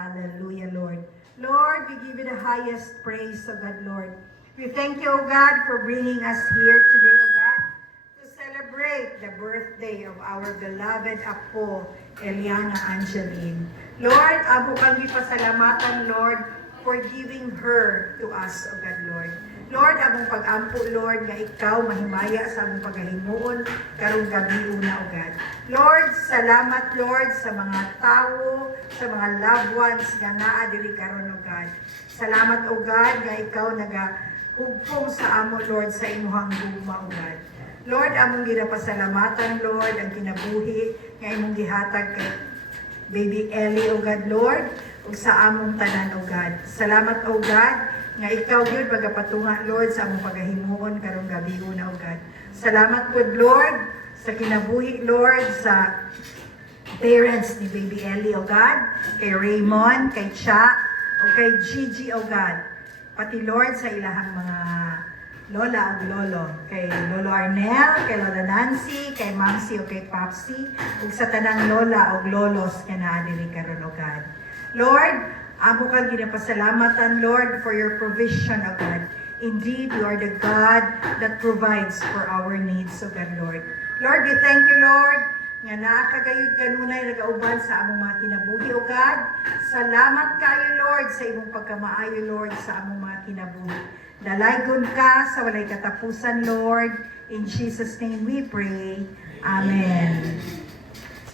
Hallelujah, Lord. Lord, we give you the highest praise, O God, Lord. We thank you, O God, for bringing us here today, O God, to celebrate the birthday of our beloved Apo, Eliana Angeline. Lord, abo kang gipasalamatan, Lord, for giving her to us, O God, Lord. Lord, among pag-ampo, Lord, nga ikaw mahimaya sa among paghahimuon karong gabi una, O God. Lord, salamat, Lord, sa mga tao, sa mga loved ones nga naa diri karon, O God. Salamat, O God, nga ikaw nagahugpong sa amo, Lord, sa imuhang gugma, O God. Lord, among ginapasalamatan, Lord, ang kinabuhi nga imong gihatag kay Baby Ellie, O God, Lord, ug sa among tanan, O God. Salamat, O God, nga ikaw yun magapatunga, Lord, sa among paghahimuon karong gabi una, O God. Salamat po, Lord, sa kinabuhi, Lord, sa parents ni Baby Ellie, O God, kay Raymond, kay Cha, o kay Gigi, O God. Pati, Lord, sa ilahang mga lola o lolo, kay Lolo Arnel, kay Lola Nancy, kay Mamsi o kay Papsi, ug sa tanang lola o lolos nga naa diri karon, O God. Lord, amo kang ginapasalamatan, Lord, for your provision, O God. Indeed, you are the God that provides for our needs, O God, Lord. Lord, we thank you, Lord, nga nakagayud kanunay nagauban sa among mga kinabuhi, O God. Salamat kayo, Lord, sa imong pagkamaayo, Lord, sa among mga kinabuhi. Dalaygon ka sa walay katapusan, Lord. In Jesus' name we pray. Amen.